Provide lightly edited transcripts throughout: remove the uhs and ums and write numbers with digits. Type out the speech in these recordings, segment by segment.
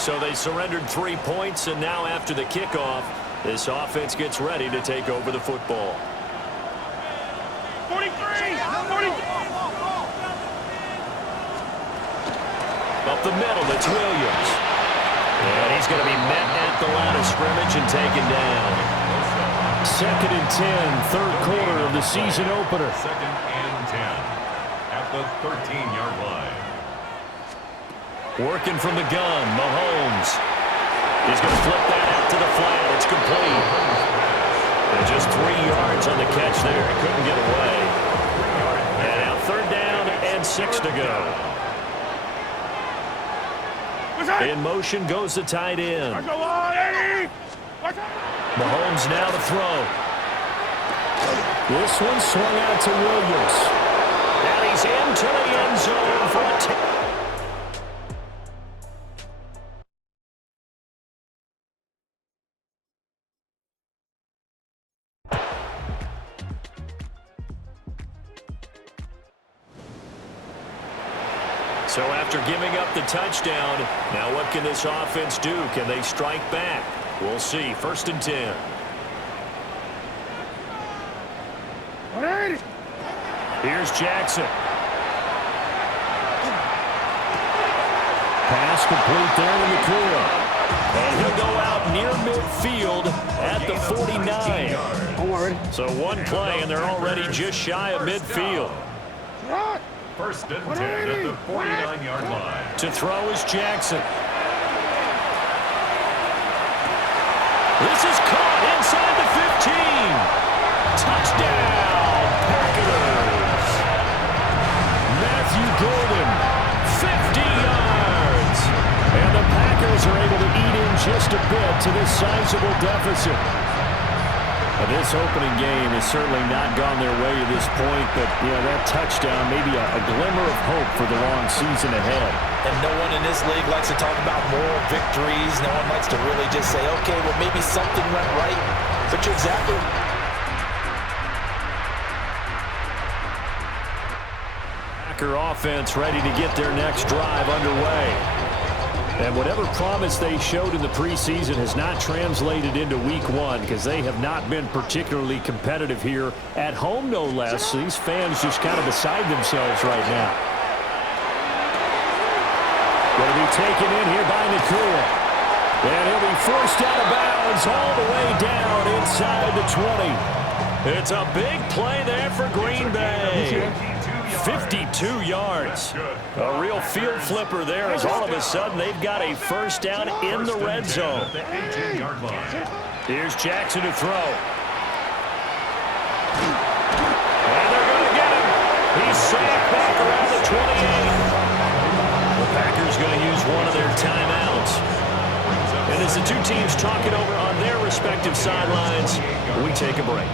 So they surrendered 3 points, and now after the kickoff, this offense gets ready to take over the football. 43! 43! Up the middle, it's Williams. And he's going to be met at the line of scrimmage and taken down. 2nd and 10, third quarter of the season opener. 2nd and 10 at the 13-yard line. Working from the gun, Mahomes. He's going to flip that out to the flat. It's complete. And just 3 yards on the catch there. He couldn't get away. And now 3rd down and 6 to go. In motion goes the tight end. Mahomes now to throw. This one swung out to Williams. And he's into the end zone for a So after giving up the touchdown, now what can this offense do? Can they strike back? We'll see. 1st and 10. Here's Jackson. Pass complete there to Nakua. And he'll go out near midfield at the 49. So one play, and they're already just shy of midfield. 1st and 10 at the 49-yard line. To throw is Jackson. This is caught inside the 15. Touchdown, Packers. Matthew Golden, 50 yards. And the Packers are able to eat in just a bit to this sizable deficit. This opening game has certainly not gone their way to this point, but that touchdown may be a glimmer of hope for the long season ahead. And no one in this league likes to talk about moral victories. No one likes to really just say, okay, well, maybe something went right. But you're exactly Packer offense ready to get their next drive underway. And whatever promise they showed in the preseason has not translated into week 1 because they have not been particularly competitive here at home, no less. So these fans just kind of beside themselves right now. Going to be taken in here by Nakua. And he'll be forced out of bounds all the way down inside the 20. It's a big play there for Green Bay. 52 yards. A real field flipper there as all of a sudden they've got a 1st down in the red zone. Here's Jackson to throw. And they're going to get him. He's sacked back around the 28. The Packers going to use one of their timeouts. And as the two teams talk it over on their respective sidelines, we take a break.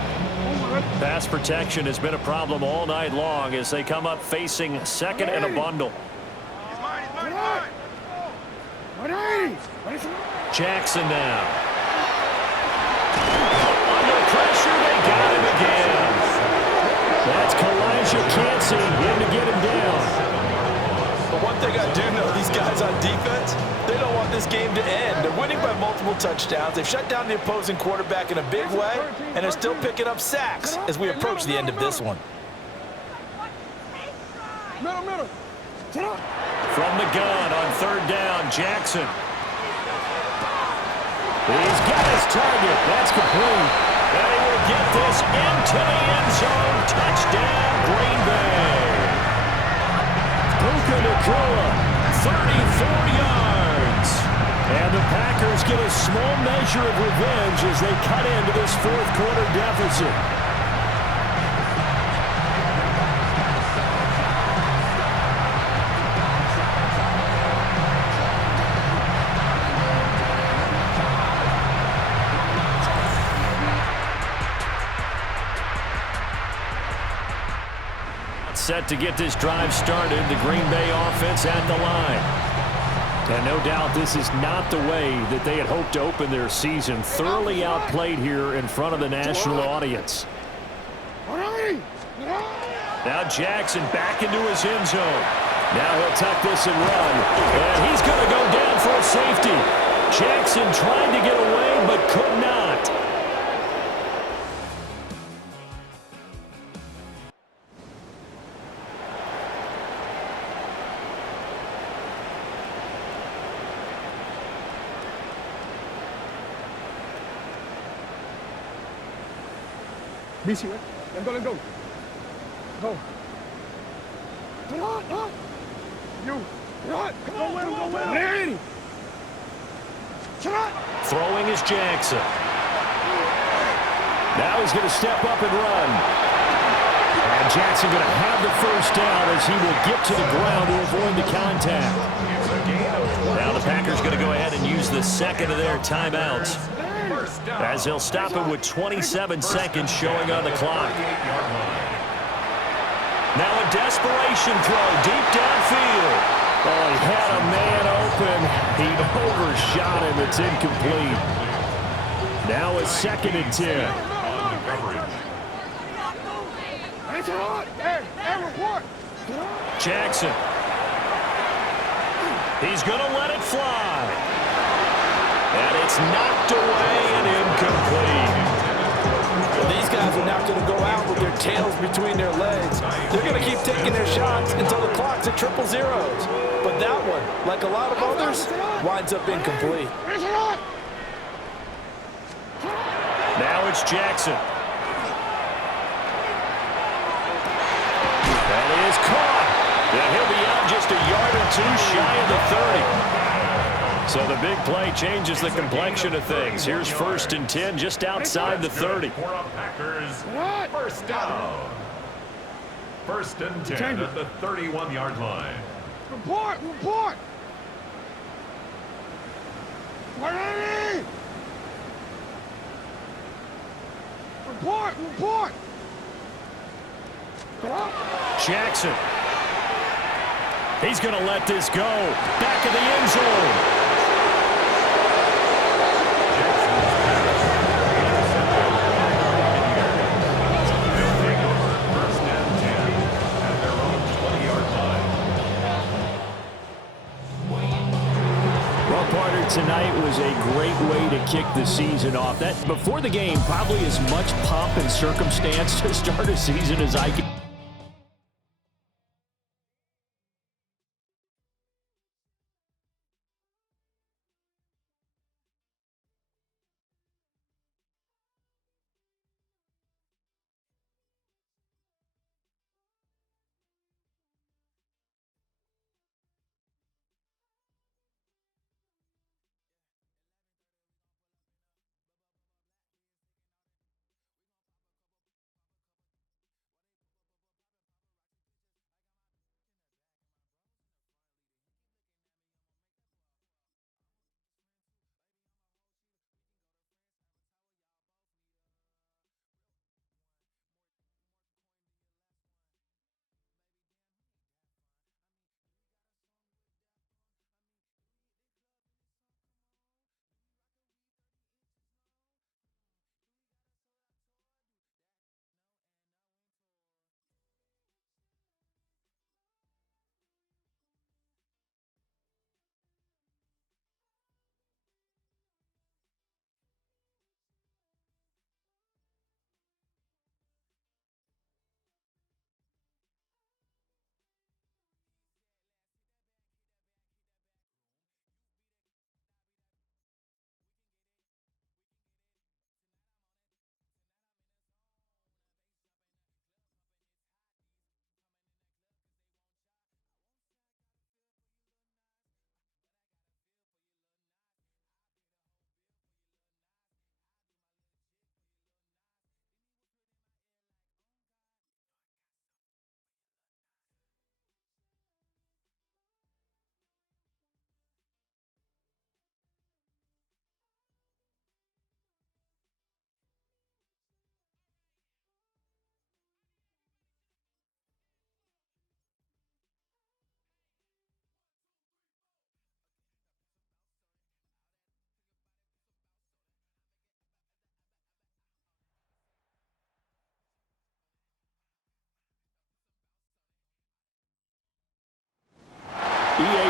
Pass protection has been a problem all night long as they come up facing 2nd and a bundle. Jackson now. Under pressure, they got him again. That's Kalijah Kancey in to get him down. But one thing I do know, these guys on defense, they don't want this game to end. They're winning by multiple touchdowns. They've shut down the opposing quarterback in a big way, and they're still picking up sacks as we approach the end of this one. From the gun on 3rd down, Jackson. He's got his target. That's complete. And he will get this into the end zone. Touchdown, Green Bay. Puka Nakua, 34 yards. And the Packers get a small measure of revenge as they cut into this 4th quarter deficit. Set to get this drive started, the Green Bay offense at the line. And no doubt this is not the way that they had hoped to open their season. Thoroughly outplayed here in front of the national audience. Now Jackson back into his end zone. Now he'll tuck this and run. And he's going to go down for a safety. Jackson trying to get away but could not. BC, right? Let's go. Go. You. Go with him. Larry. Throwing is Jackson. Now he's going to step up and run. And Jackson going to have the first down as he will get to the ground to avoid the contact. Now the Packers going to go ahead and use the second of their timeouts, as he'll stop it with 27 seconds showing on the clock. Now a desperation throw deep downfield. Oh, he had a man open. He overshot him. It's incomplete. Now a 2nd and 10. Jackson. He's going to let it fly. And it's knocked away and incomplete. Well, these guys are not going to go out with their tails between their legs. They're going to keep taking their shots until the clock's at 000. But that one, like a lot of others, winds up incomplete. Now it's Jackson. And he is caught. And he'll be out just a yard or two shy of the 30. So the big play changes the complexion of things. Here's 1st and 10 just outside the 30. Packers, first down. 1st and 10 at the 31-yard line. Report. Report. Jackson. He's going to let this go. Back of the end zone. Tonight was a great way to kick the season off. That before the game, probably as much pomp and circumstance to start a season as I can.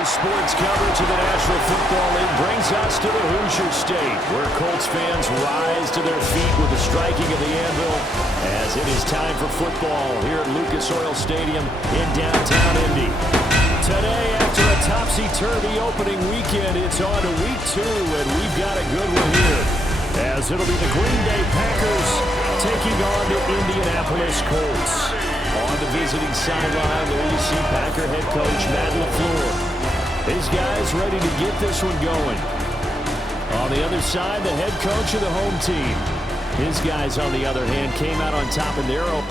sports coverage of the National Football League brings us to the Hoosier State, where Colts fans rise to their feet with the striking of the anvil as it is time for football here at Lucas Oil Stadium in downtown Indy. Today, after a topsy-turvy opening weekend, it's on to week 2, and we've got a good one here, as it'll be the Green Bay Packers taking on the Indianapolis Colts. On the visiting sideline, there you see Packer head coach Matt LaFleur. His guys ready to get this one going. On the other side, the head coach of the home team. His guys, on the other hand, came out on top in their own.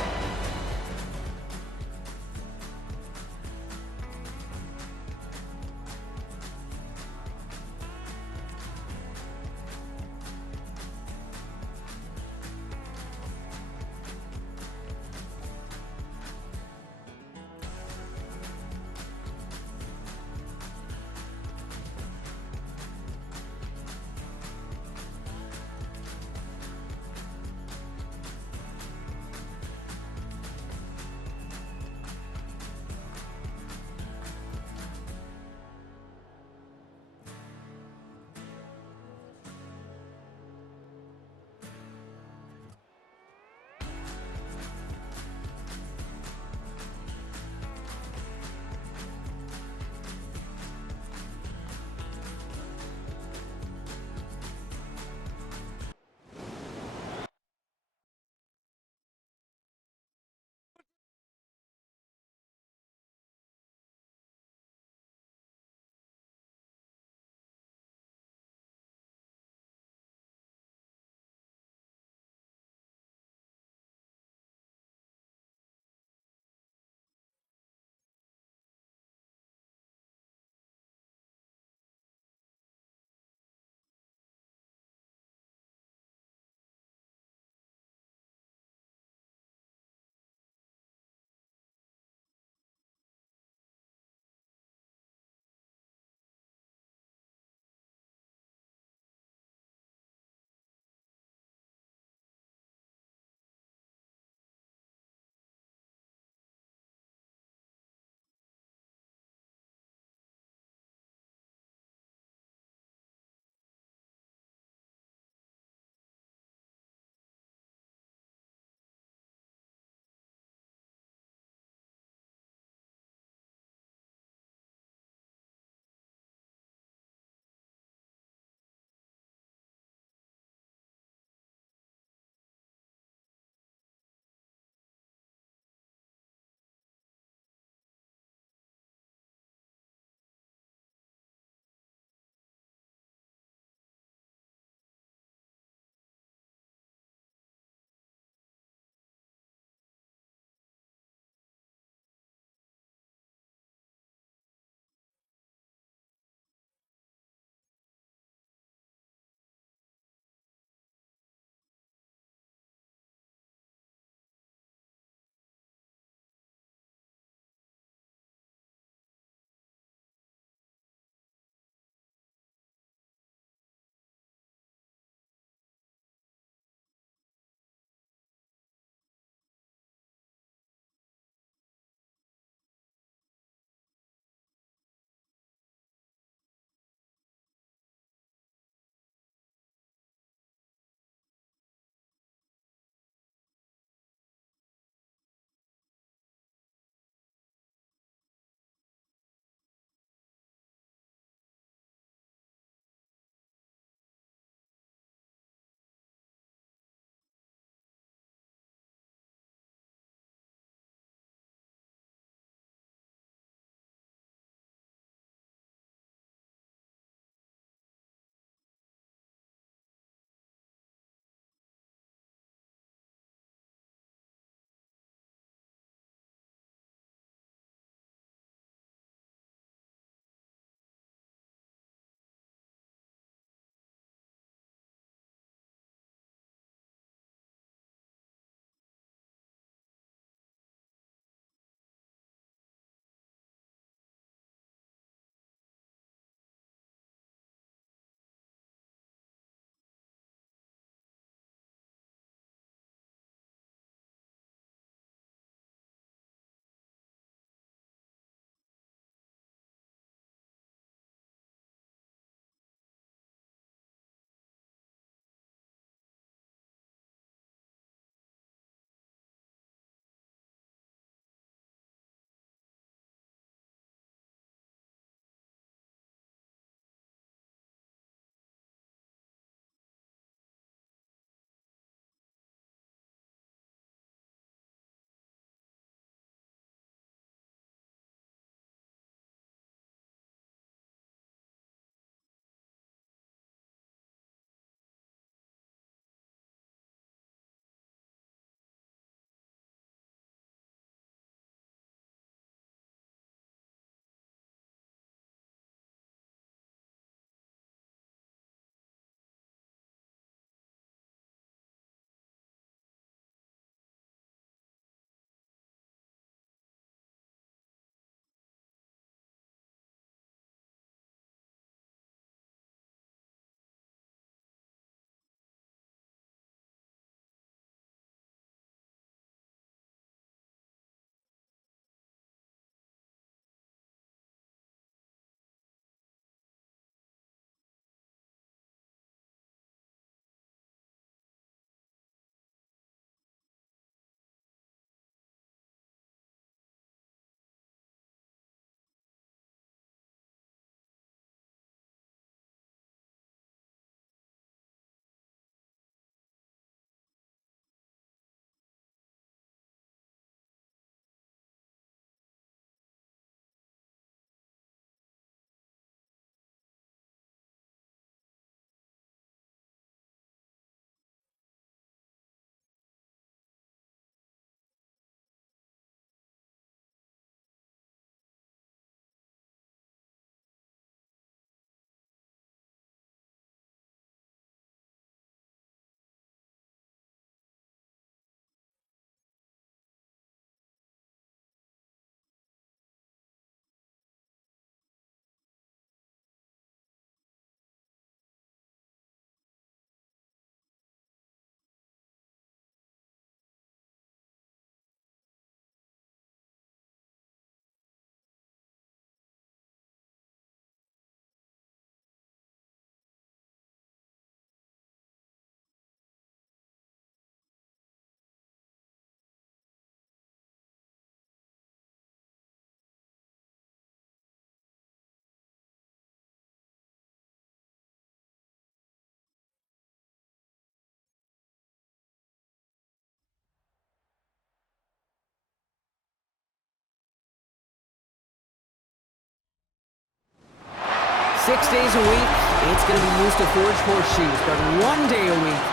6 days a week, it's going to be used to forge horseshoes, but 1 day a week,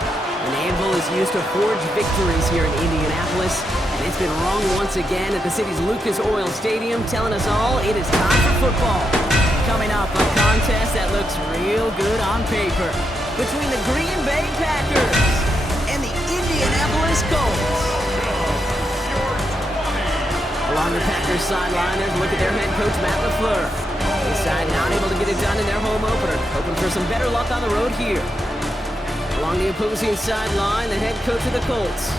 an anvil is used to forge victories here in Indianapolis. And it's been wrong once again at the city's Lucas Oil Stadium, telling us all it is time for football. Coming up, a contest that looks real good on paper between the Green Bay Packers and the Indianapolis Colts. Along the Packers sideline, there's a look at their head coach, Matt LaFleur. This side not able to get it done in their home opener, hoping for some better luck on the road here. Along the opposing sideline, the head coach of the Colts.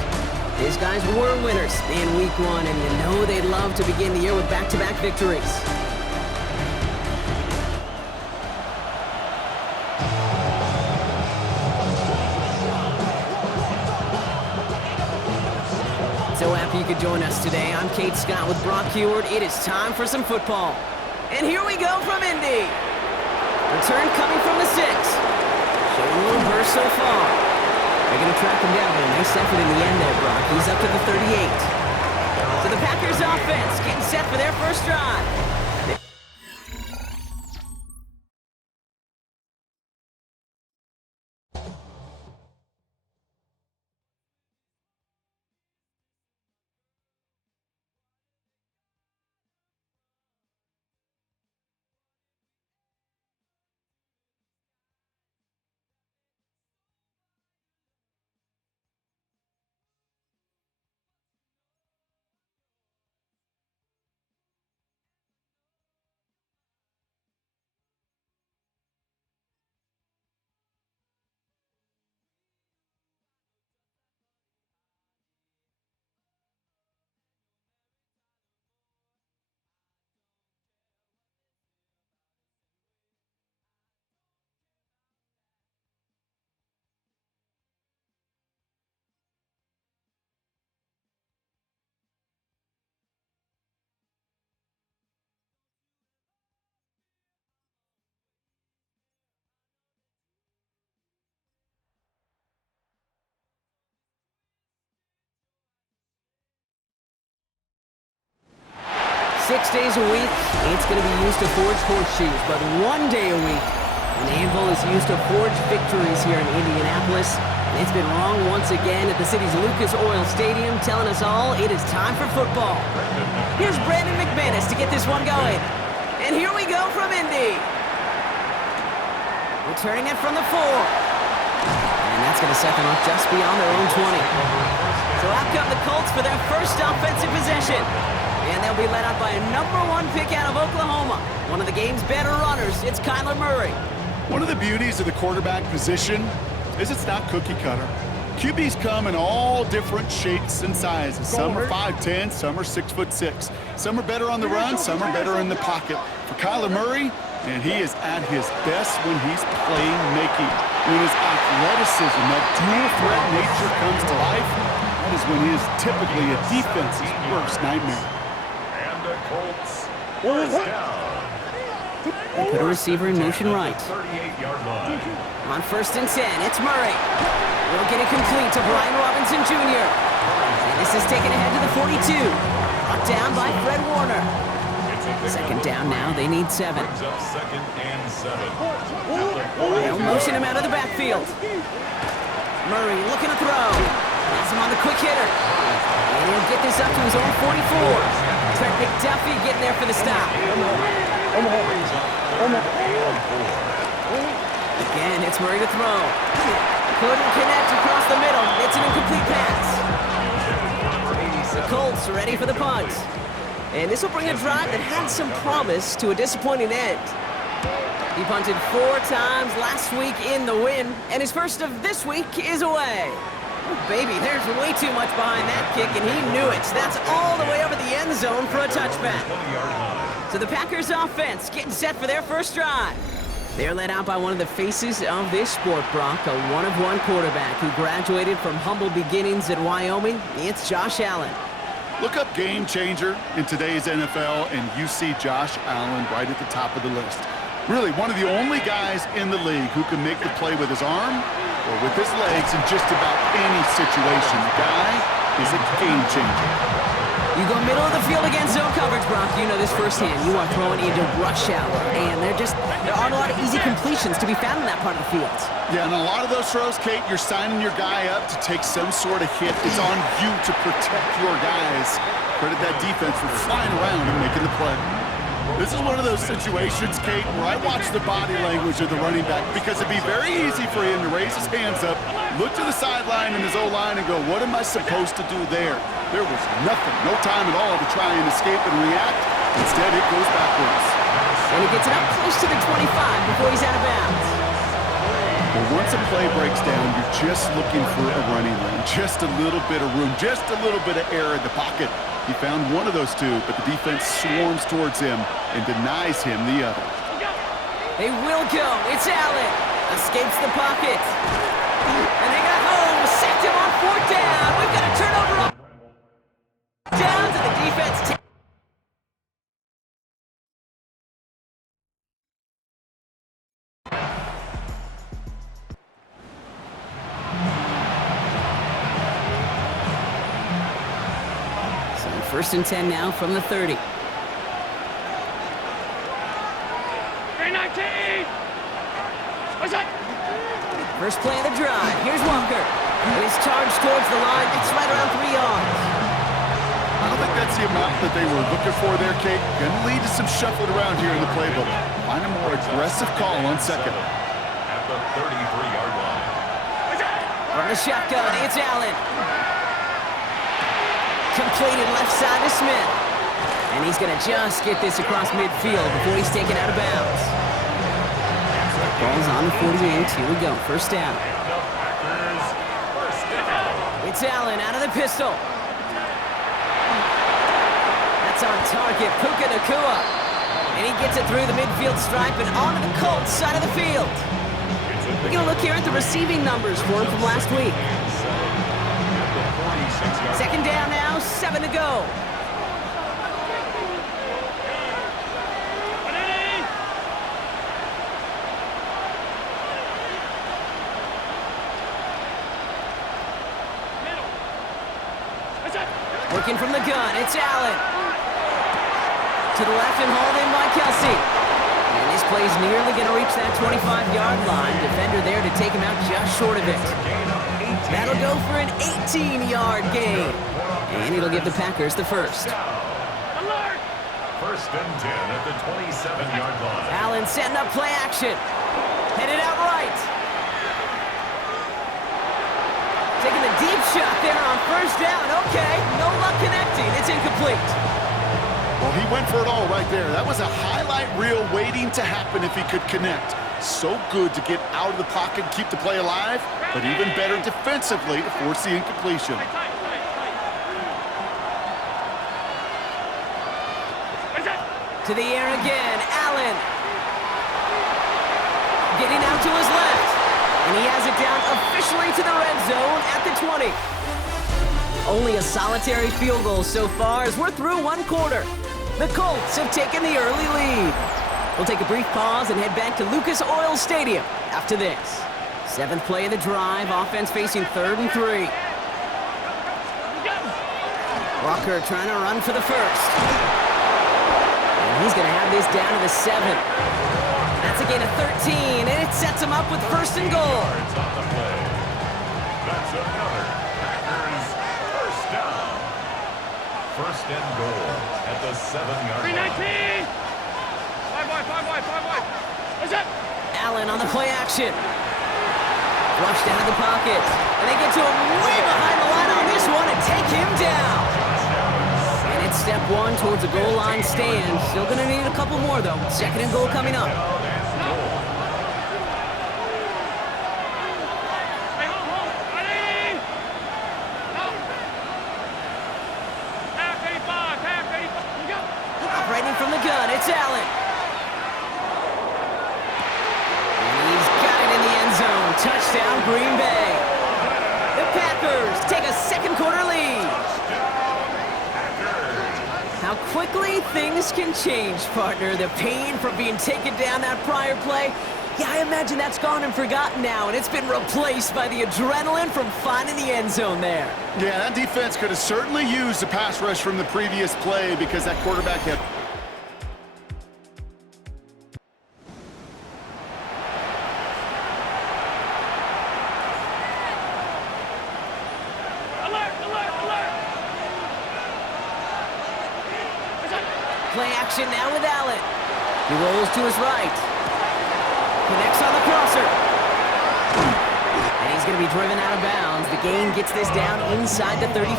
These guys were winners in Week 1, and you know they'd love to begin the year with back-to-back victories. So happy you could join us today. I'm Kate Scott with Brock Heward. It is time for some football. And here we go from Indy. Return coming from the 6. Showing a little burst so far. They're going to track him down. A nice effort in the end there, Brock. He's up to the 38. So the Packers offense getting set for their first drive. 6 days a week, it's going to be used to forge horseshoes, but 1 day a week, an anvil is used to forge victories here in Indianapolis. And it's been wrong once again at the city's Lucas Oil Stadium, telling us all it is time for football. Here's Brandon McManus to get this one going. And here we go from Indy. Returning it from the 4. And that's going to set them up just beyond their own 20. So out come the Colts for their first offensive possession. And they'll be led out by a #1 pick out of Oklahoma. One of the game's better runners, it's Kyler Murray. One of the beauties of the quarterback position is it's not cookie cutter. QBs come in all different shapes and sizes. Some are 5'10", some are 6'6". Some are better on the run, some are better in the pocket. For Kyler Murray, and he is at his best when he's playmaking. When his athleticism, that dual threat nature comes to life, that is when he is typically a defense's worst nightmare. And the Colts first down. They put a receiver in motion right. 38-yard line. On 1st and 10, it's Murray. Will get it complete to Brian Robinson Jr. And this is taken ahead to the 42. Brought down by Fred Warner. Second down now, they need 7. Brings up 2nd and 7. They'll motion him out of the backfield. Murray looking to throw. Has him on the quick hitter. And he'll get this up to his own 44. Trent McDuffie getting there for the stop. Again, it's Murray to throw. Couldn't connect across the middle. It's an incomplete pass. The Colts ready for the punt. And this will bring a drive that had some promise to a disappointing end. He punted 4 times last week in the win, and his first of this week is away. Oh, baby, there's way too much behind that kick, and he knew it. That's all the way over the end zone for a touchback. So the Packers offense getting set for their first drive. They're led out by one of the faces of this sport, Brock, a one-of-one quarterback who graduated from humble beginnings at Wyoming. It's Josh Allen. Look up game changer in today's NFL, and you see Josh Allen right at the top of the list. Really, one of the only guys in the league who can make the play with his arm or with his legs in just about any situation. The guy is a game changer. You go middle of the field against zone coverage, Brock. you know this firsthand. You are throwing into rush hour, and there aren't a lot of easy completions to be found in that part of the field. Yeah, and a lot of those throws, Kate, you're signing your guy up to take some sort of hit. It's on you to protect your guys. Credit that defense for flying around and making the play. This is one of those situations, Kate, where I watch the body language of the running back because it'd be very easy for him to raise his hands up, look to the sideline and his O-line and go, what am I supposed to do there? There was nothing, no time at all to try and escape and react. Instead, it goes backwards. And he gets it up close to the 25 before he's out of bounds. Well, once a play breaks down, you're just looking for a running lane, just a little bit of room, just a little bit of air in the pocket. He found one of those two, but the defense swarms towards him and denies him the other. They will go. It's Allen. Escapes the pocket. And they got home. Sacked him on 4th down. We've got a turnover on downs, and the defense First and 10 now from the 30. 319! What's that? First play of the drive. Here's Walker. His charge towards the line. It's right around 3 yards. I don't think that's the amount that they were looking for there, Kate. Going to lead to some shuffling around here in the playbook. Find a more aggressive call on second. At the 33-yard line. From the shotgun, it's Allen. Completed left side to Smith. And he's going to just get this across midfield before he's taken out of bounds. Ball's on the 48. Here we go. First down. It's Allen out of the pistol. That's on target. Puka Nacua. And he gets it through the midfield stripe and onto the Colts side of the field. We're going to look here at the receiving numbers for him from last week. Second down now, 7 to go. Working from the gun, it's Allen. To the left and hauled in by Kelsey. And this play's nearly going to reach that 25-yard line. Defender there to take him out just short of it. That'll go for an 18-yard gain. And it'll give the Packers the first. Alert! First and 10 at the 27-yard line. Allen setting up play action. Headed out right. Taking the deep shot there on first down. Okay, no luck connecting. It's incomplete. Well, he went for it all right there. That was a highlight reel waiting to happen if he could connect. So good to get out of the pocket and keep the play alive, but even better defensively to force the incompletion. To the air again, Allen. Getting out to his left. And he has it down officially to the red zone at the 20. Only a solitary field goal so far as we're through one quarter. The Colts have taken the early lead. We'll take a brief pause and head back to Lucas Oil Stadium after this. 7th play of the drive, offense facing 3rd and 3. Walker trying to run for the first. And he's going to have this down to the 7. That's a gain of 13, and it sets him up with 1st and goal. That's another Packers first down. 1st and goal at the 7-yard line. 319! 5 wide. What's that? Allen on the play action. Flushed out of the pocket. And they get to him way behind the line on this one and take him down. And it's step 1 towards a goal line stand. Still going to need a couple more, though. 2nd and goal coming up. Operating from the gun, it's Allen. Touchdown, Green Bay. The Packers take a second quarter lead. How quickly things can change, partner. The pain from being taken down that prior play, yeah, I imagine that's gone and forgotten now, and it's been replaced by the adrenaline from finding the end zone there. Yeah, that defense could have certainly used a pass rush from the previous play because that quarterback had Play action now with Allen. He rolls to his right. Connects on the crosser. And he's going to be driven out of bounds. The gain gets this down inside the 35.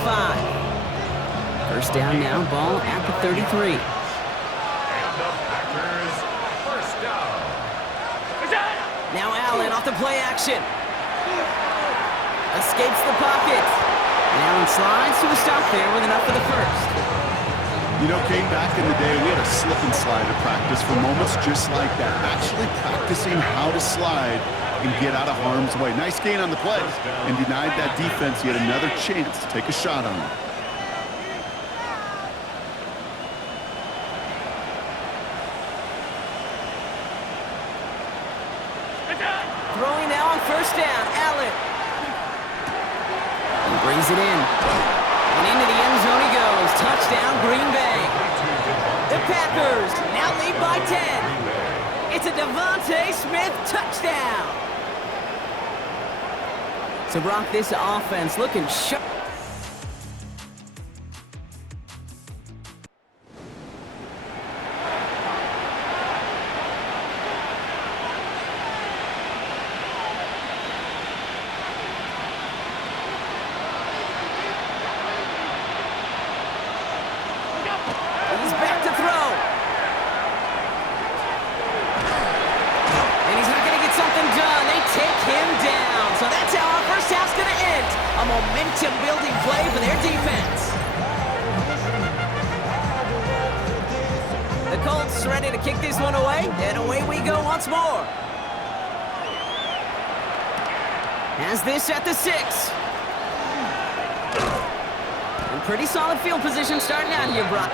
First down now, ball at the 33. And the Packers, first down. Now Allen off the play action. Escapes the pocket. And Allen slides to a stop there with enough for the first. You know, Kate, back in the day, we had a slip and slide at practice for moments just like that. Actually practicing how to slide and get out of harm's way. Nice gain on the play, and denied that defense yet another chance to take a shot on him. Throwing now on first down, Allen. He brings it in. And into the end zone he goes. Touchdown, Green Bay. The Packers now lead by 10. It's a Devontae Smith touchdown. So, Brock, this offense looking sharp. He's back to throw. And he's not going to get something done. They take him down. So that's how our first half's going to end. A momentum-building play for their defense. The Colts ready to kick this one away, and away we go once more. Has this at the 6. And pretty solid field position starting out here, Brock.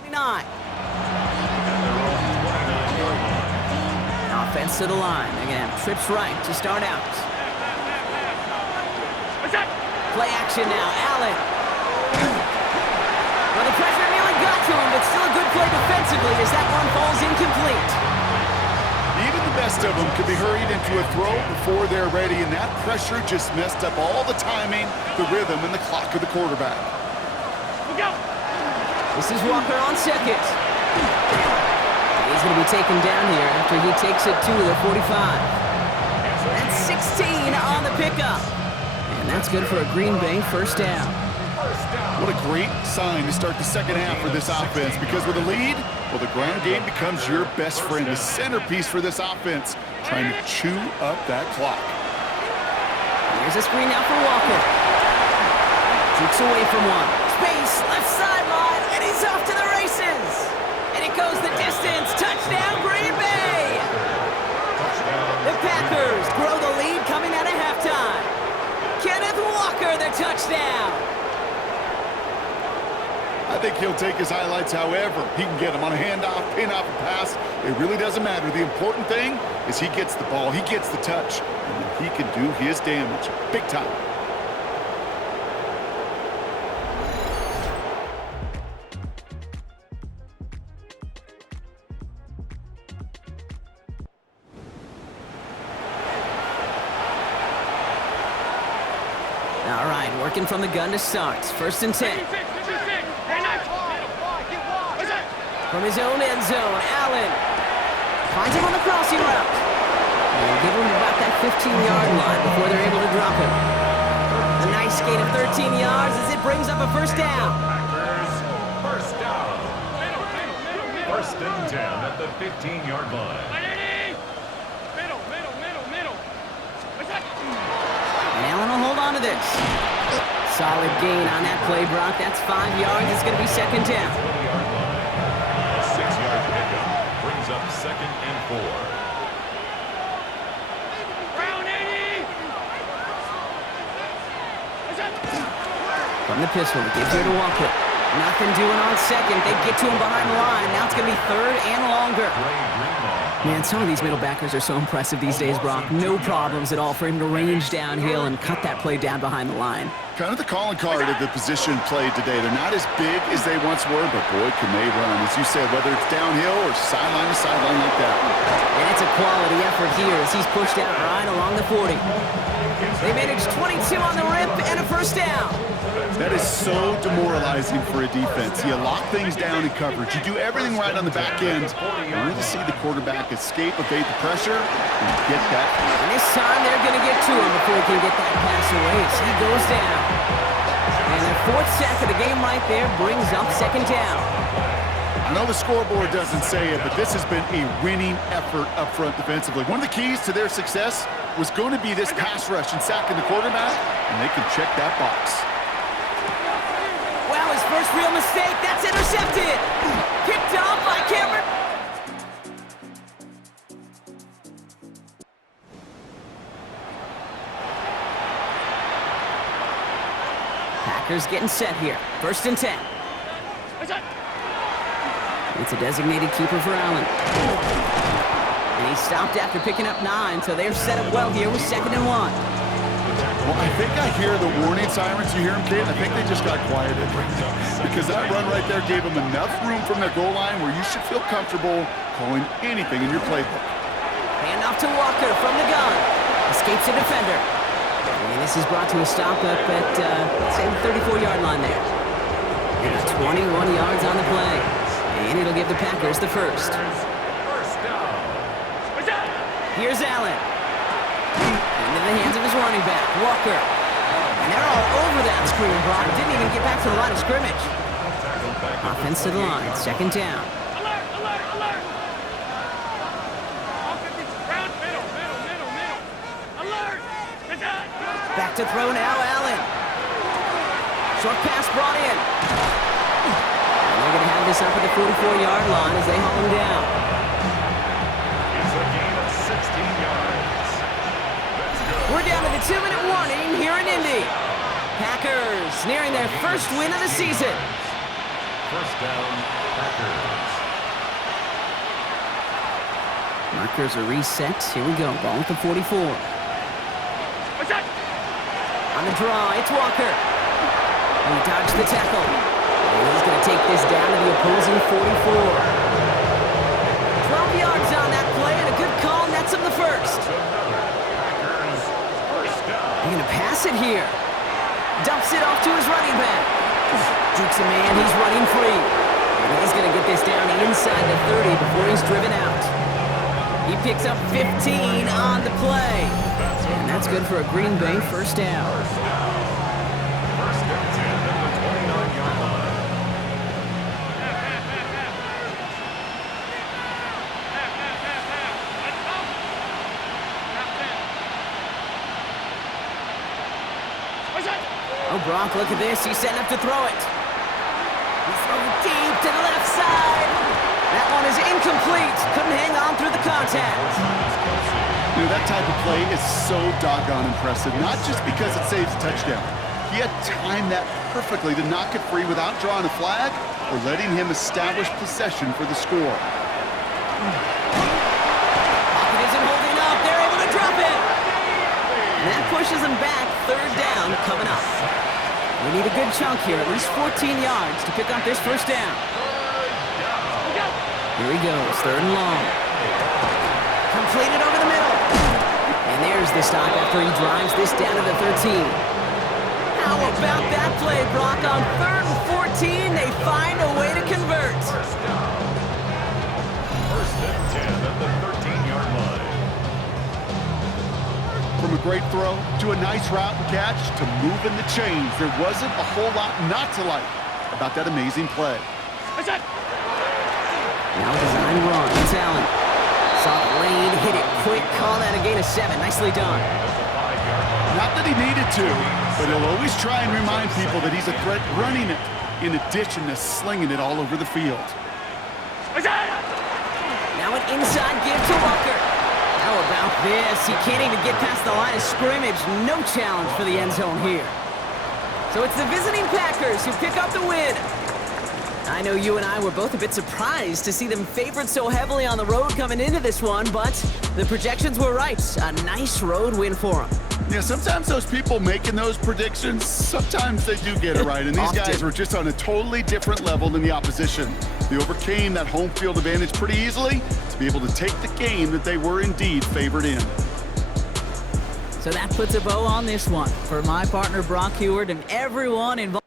29. Offense to the line. Again, trips right to start out. Play action now, Allen. Well, the pressure nearly got to him, but still a good play defensively as that one falls incomplete. Even the best of them could be hurried into a throw before they're ready, and that pressure just messed up all the timing, the rhythm, and the clock of the quarterback. This is Walker on second. He's going to be taken down here after he takes it to the 45. That's 16 on the pickup. And that's good for a Green Bay first down. What a great sign to start the second half for this offense, because with a lead, well, the ground game becomes your best friend, the centerpiece for this offense, trying to chew up that clock. Here's a screen now for Walker. Jukes away from one. Space, left sideline, and he's off to the races. And it goes the distance. Touchdown, Green Bay. The Packers grow the lead coming out of halftime. Kenneth Walker, the touchdown. I think he'll take his highlights however he can get them on a handoff, pin off, a pass. It really doesn't matter. The important thing is he gets the ball, he gets the touch, and he can do his damage big time. All right, working from the gun to start. First and 10. From his own end zone, Allen finds him on the crossing route. And give him about that 15-yard line before they're able to drop him. A nice gain of 13 yards as it brings up a first down. Packers, first down. First and 10 at the 15-yard line. And Allen will hold on to this. Solid gain on that play, Brock. That's 5 yards. It's going to be second down. 6-yard pickup brings up second and 4. From the pistol, it gives here to Walker. Nothing doing on second. They get to him behind the line. Now it's going to be third and longer. Man, some of these middle backers are so impressive these days, Brock. No problems at all for him to range downhill and cut that play down behind the line. Kind of the calling card of the position played today. They're not as big as they once were, but boy, can they run. As you said, whether it's downhill or sideline to sideline like that. And it's a quality effort here as he's pushed out right along the 40. They managed 22 on the rip and a first down. That is so demoralizing for a defense. You lock things down in coverage. You do everything right on the back end. You really see the quarterback escape, evade the pressure, and get that. And this time they're going to get to him before he can get that pass away as he goes down. And their fourth sack of the game right there brings up second down. I know the scoreboard doesn't say it, but this has been a winning effort up front defensively. One of the keys to their success was going to be this pass rush and sacking the quarterback, and they can check that box. Wow, his first real mistake. That's intercepted. Picked off by Cameron. Packers getting set here. 1st and 10. It's a designated keeper for Allen. And he stopped after picking up 9, so they're set up well here with 2nd and 1. Well, I think I hear the warning sirens. You hear them, Kate? I think they just got quieted. Because that run right there gave them enough room from their goal line where you should feel comfortable calling anything in your playbook. Hand off to Walker from the gun. Escapes a defender. And this is brought to a stop up at, say, the 34-yard line there. And 21 yards on the play. And it'll give the Packers the first. Here's Allen. Into the hands of his running back, Walker. And they're all over that screen, Brock. Didn't even get back to the line of scrimmage. Offense to the line, 2nd down. Alert, alert, alert! Offense, round, middle. Alert! Back to throw now, Allen. Short pass brought in. And they're going to have this up at the 44-yard line as they haul him down. It's a gain of 16 yards. We're down to the 2-minute warning here in Indy. Packers nearing their first win of the season. First down, Packers. Markers are reset. Here we go. Ball at the 44. On the draw, it's Walker. He dodged the tackle. And he's going to take this down to the opposing 44. 12 yards on that play and a good call nets him the first. They're going to pass it here. Dumps it off to his running back. Jukes a man, he's running free. And he's going to get this down inside the 30 before he's driven out. He picks up 15 on the play. And that's good for a Green Bay first down. First and 10 at the 29-yard line. Oh, Brock, look at this. He's setting up to throw it. He's throwing deep to the left side. That one is incomplete. Couldn't hang on through the contact. You know, that type of play is so doggone impressive, not just because it saves a touchdown. He had timed that perfectly to knock it free without drawing a flag or letting him establish possession for the score. Pocket isn't holding up. They're able to drop it. And that pushes them back. 3rd down coming up. We need a good chunk here, at least 14 yards to pick up this first down. Here he goes, 3rd and long. Completed over the middle. And there's the stop after he drives this down to the 13. How about that play, Brock? On 3rd and 14, they find a way to convert. First and 10 at the 13-yard line. From a great throw to a nice route and catch to moving the chains, there wasn't a whole lot not to like about that amazing play. Now design run. It's Allen. Saw the lane, hit it quick, call that a gain of 7. Nicely done. Not that he needed to, but he'll always try and remind people that he's a threat running it in addition to slinging it all over the field. Now an inside give to Walker. How about this? He can't even get past the line of scrimmage. No challenge for the end zone here. So it's the visiting Packers who pick up the win. I know you and I were both a bit surprised to see them favored so heavily on the road coming into this one, but the projections were right. A nice road win for them. Yeah, sometimes those people making those predictions, sometimes they do get it right. And these guys were just on a totally different level than the opposition. They overcame that home field advantage pretty easily to be able to take the game that they were indeed favored in. So that puts a bow on this one. For my partner, Brock Heward, and everyone involved.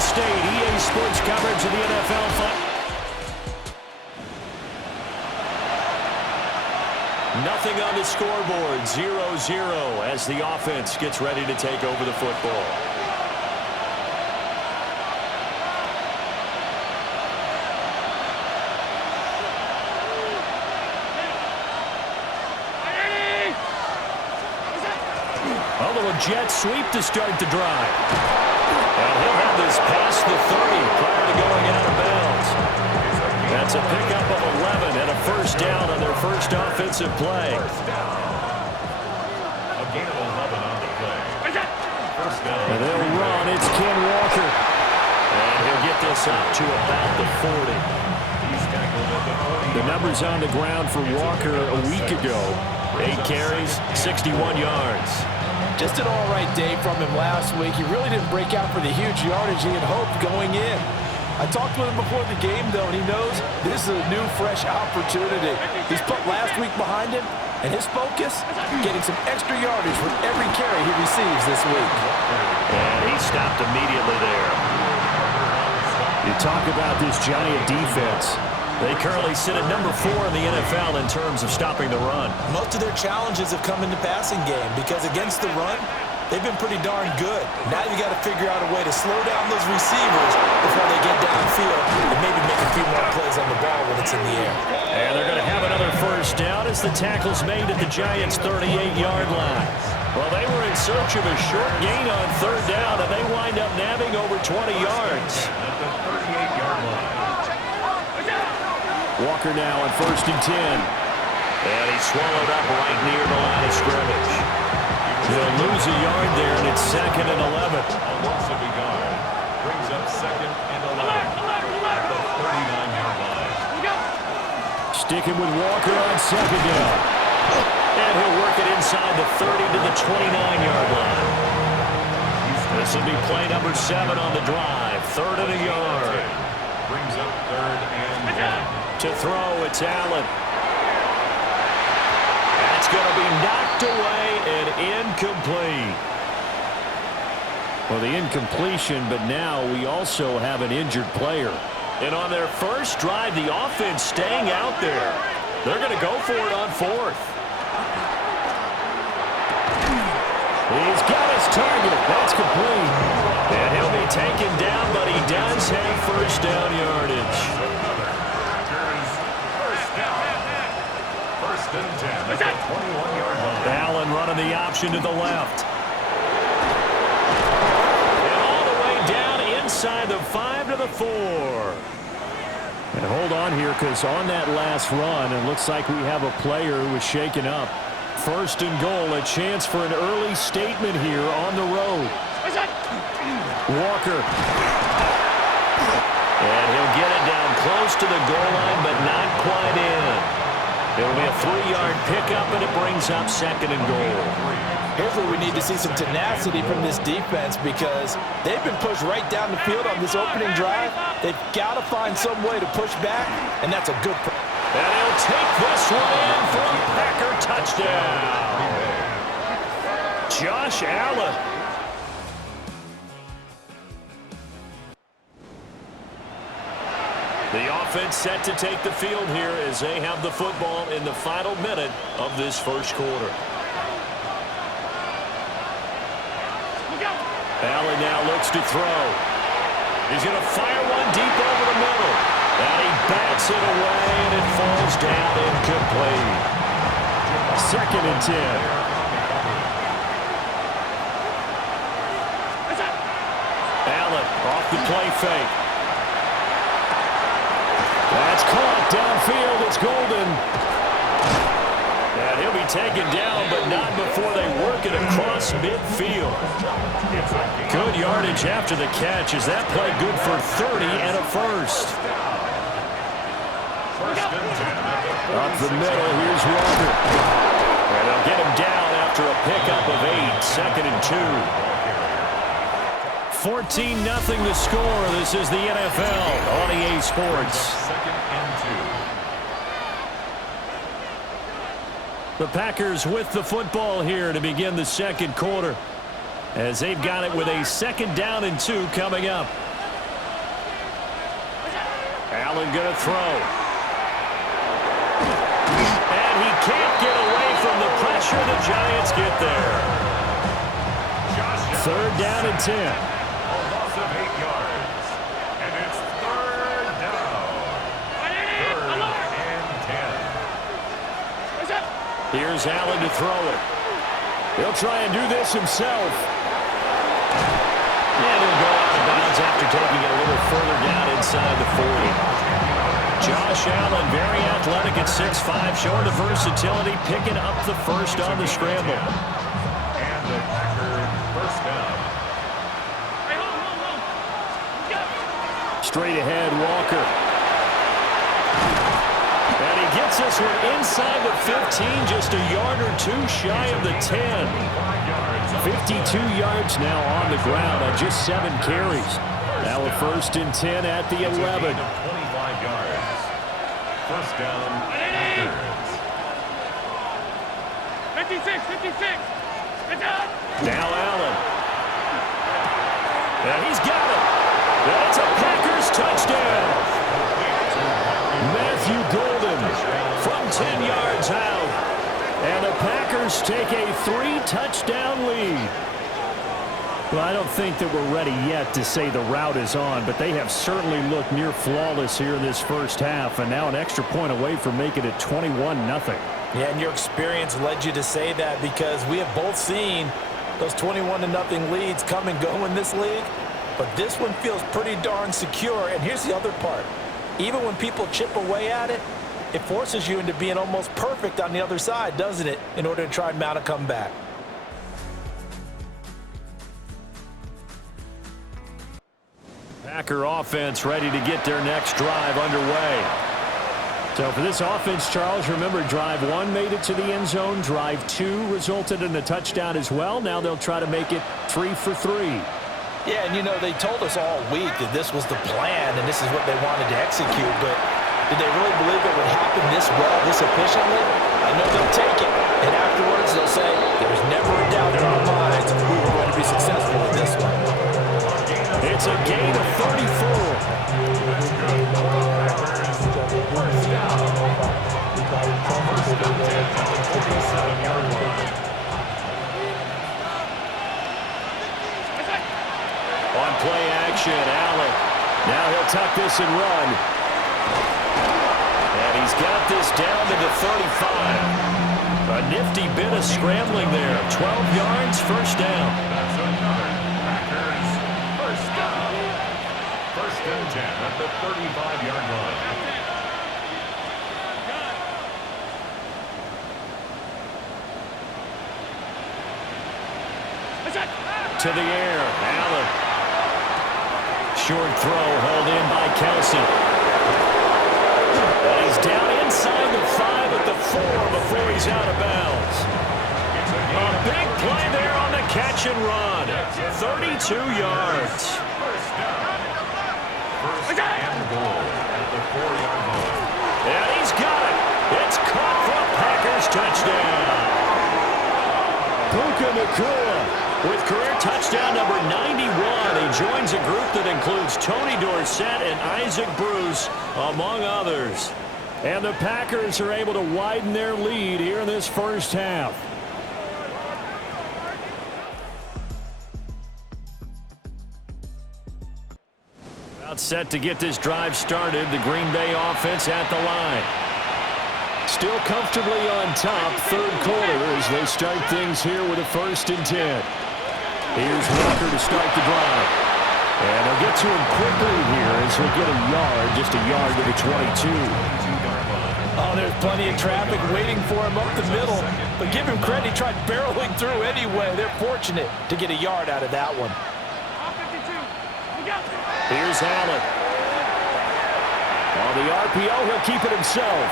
State EA Sports coverage of the NFL Final. Nothing on the scoreboard, 0-0 as the offense gets ready to take over the football. A little jet sweep to start the drive. And he'll have this past the 30 prior to going out of bounds. That's a pickup of 11 and a first down on their first offensive play. First down. A gain of 11 on the play. First down. And they'll run. It's Ken Walker. And he'll get this up to about the 40. He's tackled at the 40. The numbers on the ground for Walker a week ago. 8 carries, 61 yards. Just an all-right day from him last week. He really didn't break out for the huge yardage he had hoped going in. I talked with him before the game, though, and he knows this is a new, fresh opportunity. He's put last week behind him, and his focus, getting some extra yardage for every carry he receives this week. And he stopped immediately there. You talk about this Giant defense. They currently sit at number 4 in the NFL in terms of stopping the run. Most of their challenges have come in the passing game because against the run, they've been pretty darn good. Now you got to figure out a way to slow down those receivers before they get downfield and maybe make a few more plays on the ball when it's in the air. And they're going to have another first down as the tackle's made at the Giants' 38-yard line. Well, they were in search of a short gain on third down, and they wind up nabbing over 20 yards. At the 38-yard line. Walker now on 1st and 10. And he's swallowed up right near the line of scrimmage. He'll lose a yard there, and it's 2nd and 11. A loss of a yard. Brings up 2nd and 11 at the 39-yard line. Sticking with Walker on 2nd down. And he'll work it inside the 30 to the 29-yard line. This will be play number 7 on the drive. 3rd and a yard. Brings up 3rd and 1. To throw, it's Allen. That's going to be knocked away and incomplete. Well, the incompletion, but now we also have an injured player. And on their first drive, the offense staying out there. They're going to go for it on 4th. He's got his target. That's complete. And he'll be taken down, but he does have first down yardage. First and 10 at the 21-yard line. Allen running the option to the left. And all the way down inside the 5 to the 4. And hold on here, because on that last run, it looks like we have a player who was shaken up. 1st and goal, a chance for an early statement here on the road. Walker. And he'll get it down close to the goal line, but not quite in. It'll be a 3-yard pickup, and it brings up 2nd and goal. Here's where we need to see some tenacity from this defense because they've been pushed right down the field on this opening drive. They've got to find some way to push back, and that's a good play. And he'll take this one in for a Packer touchdown. Josh Allen. The offense set to take the field here as they have the football in the final minute of this first quarter. Allen now looks to throw. He's going to fire one deep over the middle. And he bats it away, and it falls down incomplete. 2nd and 10. Allen off the play fake. That's caught downfield. It's Golden. And he'll be taken down, but not before they work it across midfield. Good yardage after the catch. Is that play good for 30 and a first? Up the middle, here's Walker. And they'll get him down after a pickup of 8. 2nd and 2. 14-0 the score. This is the NFL on EA Sports. The Packers with the football here to begin the second quarter as they've got it with a 2nd down and 2 coming up. Allen going to throw. And he can't get away from the pressure. The Giants get there. 3rd down and 10. A loss of 8 yards. And it's 3rd down. 3rd and 10. Here's Allen to throw it. He'll try and do this himself. And he'll go out of bounds after taking it a little further down inside the 40. Josh Allen, very athletic at 6'5", showing the versatility, picking up the first on the scramble. And the Packer first down. Straight ahead, Walker. And he gets this one inside the 15, just a yard or 2 shy of the 10. 52 yards now on the ground on just 7 carries. Now a 1st and 10 at the 11. 25 yards. First down, Packers. 56. Now Allen. And he's got it. That's a Packers touchdown. Matthew Golden from 10 yards out. And the Packers take a 3-touchdown lead. Well, I don't think that we're ready yet to say the route is on, but they have certainly looked near flawless here in this first half, and now an extra point away from making it 21-0. Yeah, and your experience led you to say that because we have both seen those 21-0 leads come and go in this league, but this one feels pretty darn secure. And here's the other part. Even when people chip away at it, it forces you into being almost perfect on the other side, doesn't it, in order to try and mount a comeback. Packer offense ready to get their next drive underway. So for this offense, Charles, remember drive 1 made it to the end zone. Drive 2 resulted in a touchdown as well. Now they'll try to make it 3 for 3. Yeah, and you know, they told us all week that this was the plan and this is what they wanted to execute, but did they really believe it would happen this well, this efficiently? I know they'll take it, and afterwards they'll say, there was never a doubt in our minds we were going to be successful with this one. It's a gain of 34. On play action, Allen. Now he'll tuck this and run. And he's got this down to the 35. A nifty bit of scrambling there. 12 yards, first down. That's another Packers first down. 1st and 10 at the 35-yard line. To the air, Allen. Short throw held in by Kelsey. And he's down inside the 5 at the 4 before he's out of bounds. A big play there on the catch and run. 32 yards. First and goal at the 4-yard line. And he's got it. It's caught for a Packers touchdown. Puka Nacua with career touchdown number 91. He joins a group that includes Tony Dorsett and Isaac Bruce, among others. And the Packers are able to widen their lead here in this first half. About set to get this drive started. The Green Bay offense at the line. Still comfortably on top, third quarter, as they start things here with a 1st and 10. Here's Walker to start the drive. And they'll get to him quickly here as he'll get a yard, just a yard to the 22. Oh, there's plenty of traffic waiting for him up the middle. But give him credit, he tried barreling through anyway. They're fortunate to get a yard out of that one. Here's Allen. On the RPO, he'll keep it himself.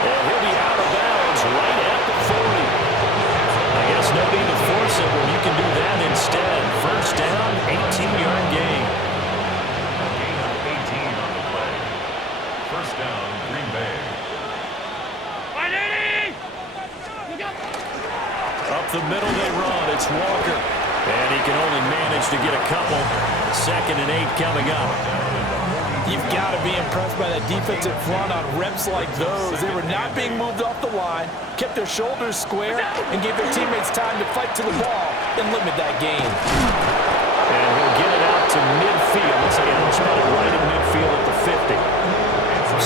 And he'll be out of bounds right at the 40. I guess no need to force it when you can do that instead. First down, 18-yard gain. Gain of 18 on the play. First down, Green Bay. Up the middle they run. It's Walker. And he can only manage to get a couple. 2nd and 8 coming up. You've got to be impressed by that defensive front on reps like those. They were not being moved off the line, kept their shoulders square, and gave their teammates time to fight to the ball and limit that gain. And he'll get it out to midfield. Once again, he'll spot it right in midfield at the 50.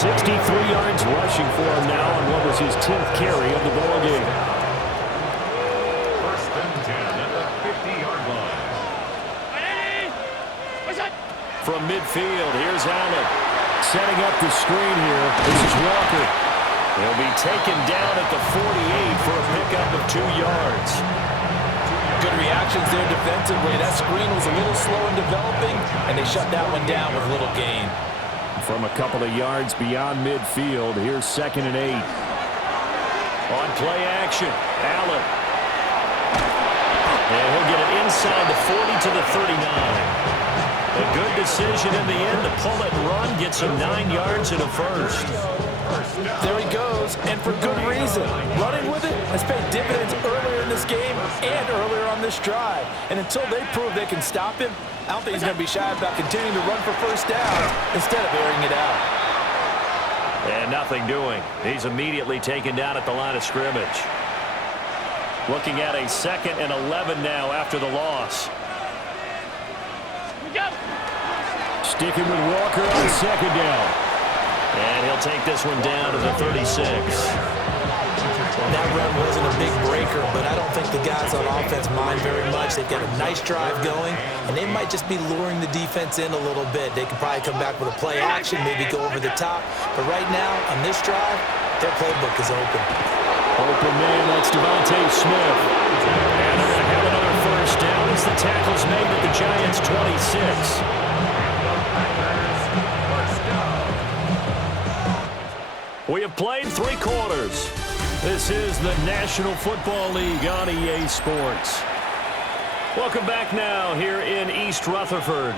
63 yards rushing for him now on what was his 10th carry of the ball game. First and 10 at the 50-yard line. From midfield, here's Allen. Setting up the screen here. This is Walker. He'll be taken down at the 48 for a pickup of 2 yards. Good reactions there defensively. That screen was a little slow in developing, and they shut that one down with little gain. From a couple of yards beyond midfield, here's 2nd and 8. On play action, Allen. And he'll get it inside the 40 to the 39. A good decision in the end to pull it and run, gets him 9 yards and a first. There he goes, and for good reason. Running with it has paid dividends earlier in this game and earlier on this drive. And until they prove they can stop him, I don't think he's going to be shy about continuing to run for first down instead of airing it out. And nothing doing. He's immediately taken down at the line of scrimmage. Looking at a 2nd and 11 now after the loss. Sticking with Walker on 2nd down. And he'll take this one down to the 36. That run wasn't a big breaker, but I don't think the guys on offense mind very much. They've got a nice drive going, and they might just be luring the defense in a little bit. They could probably come back with a play action, maybe go over the top. But right now, on this drive, their playbook is open. Open man, that's Devontae Smith. And they're going to have another first down as the tackle's made at the Giants' 26. We have played 3 quarters. This is the National Football League on EA Sports. Welcome back now here in East Rutherford.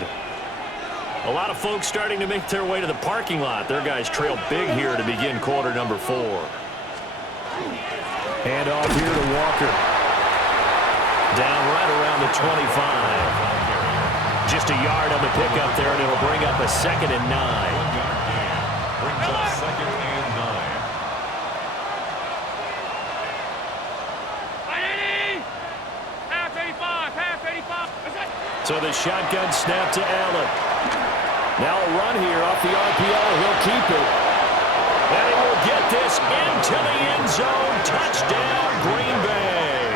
A lot of folks starting to make their way to the parking lot. Their guys trail big here to begin quarter number 4. Hand off here to Walker. Down right around the 25. Just a yard on the pickup there, and it'll bring up a 2nd and 9. Brings up 2nd and 9. So the shotgun snap to Allen. Now a run here off the RPO. He'll keep it. And he will get this into the end zone. Touchdown, Green Bay.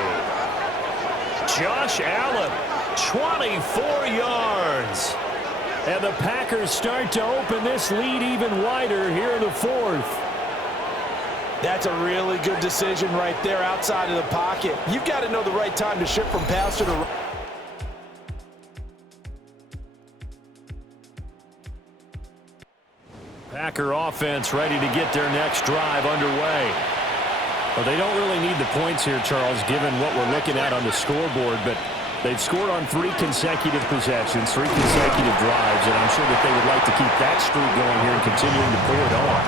Josh Allen, 24 yards. And the Packers start to open this lead even wider here in the 4th. That's a really good decision right there outside of the pocket. You've got to know the right time to shift from passer to run. Packer offense ready to get their next drive underway. Well, they don't really need the points here, Charles, given what we're looking at on the scoreboard, but they've scored on 3 consecutive possessions, 3 consecutive drives, and I'm sure that they would like to keep that streak going here and continuing to pour it on.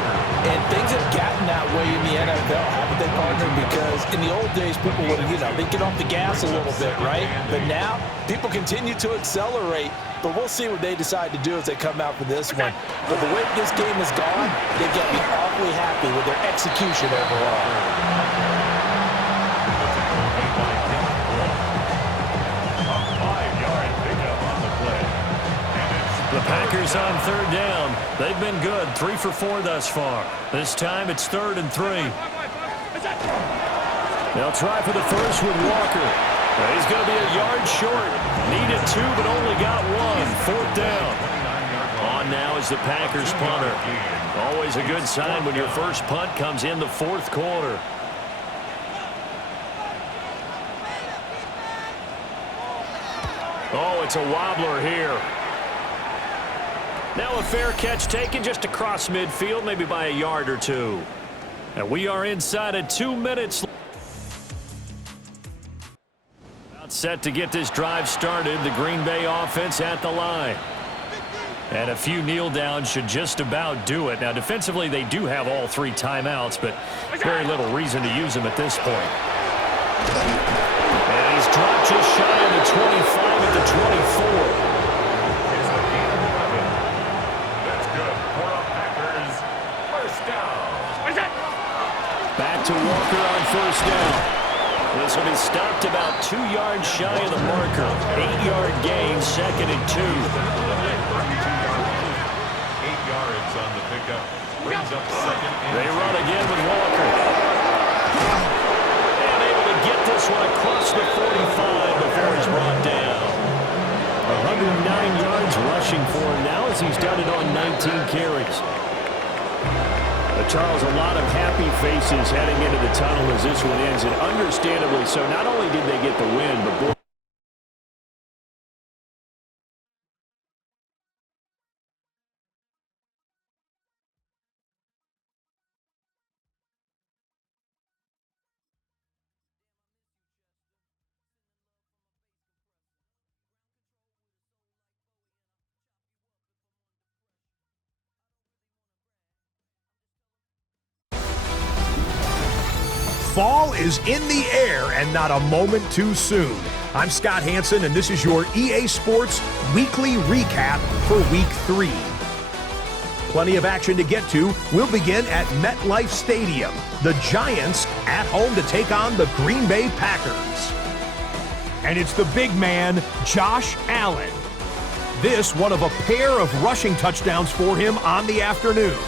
And things have gotten that way in the NFL, haven't they, partner? Because in the old days, people would, they get off the gas a little bit, right? But now, people continue to accelerate. But we'll see what they decide to do as they come out for this one. But the way this game has gone, they get me awfully happy with their execution overall. The Packers on 3rd down. They've been good, 3 for 4 thus far. This time it's 3rd and 3. They'll try for the first with Walker. He's going to be a yard short. Needed 2, but only got 1. 4th down. On now is the Packers punter. Always a good sign when your first punt comes in the 4th quarter. Oh, it's a wobbler here. Now a fair catch taken just across midfield, maybe by a yard or 2. And we are inside of 2 minutes. Set to get this drive started. The Green Bay offense at the line. And a few kneel downs should just about do it. Now, defensively, they do have all 3 timeouts, but very little reason to use them at this point. And he's dropped just shy of the 25 at the 24. That's good for the Packers. First down. Back to Walker on 1st down. This will be stopped about 2 yards shy of the marker. 8-yard gain, 2nd and 2. 8 yards on the pickup. Brings up 2nd and 2. They run again with Walker. And able to get this one across the 45 before he's brought down. 109 yards rushing for him now as he's done it on 19 carries. Charles, a lot of happy faces heading into the tunnel as this one ends, and understandably so. Not only did they get the win, but boy, fall is in the air and not a moment too soon. I'm Scott Hansen, and this is your EA Sports Weekly Recap for Week 3. Plenty of action to get to. We'll begin at MetLife Stadium. The Giants at home to take on the Green Bay Packers. And it's the big man, Josh Allen. This one of a pair of rushing touchdowns for him on the afternoon.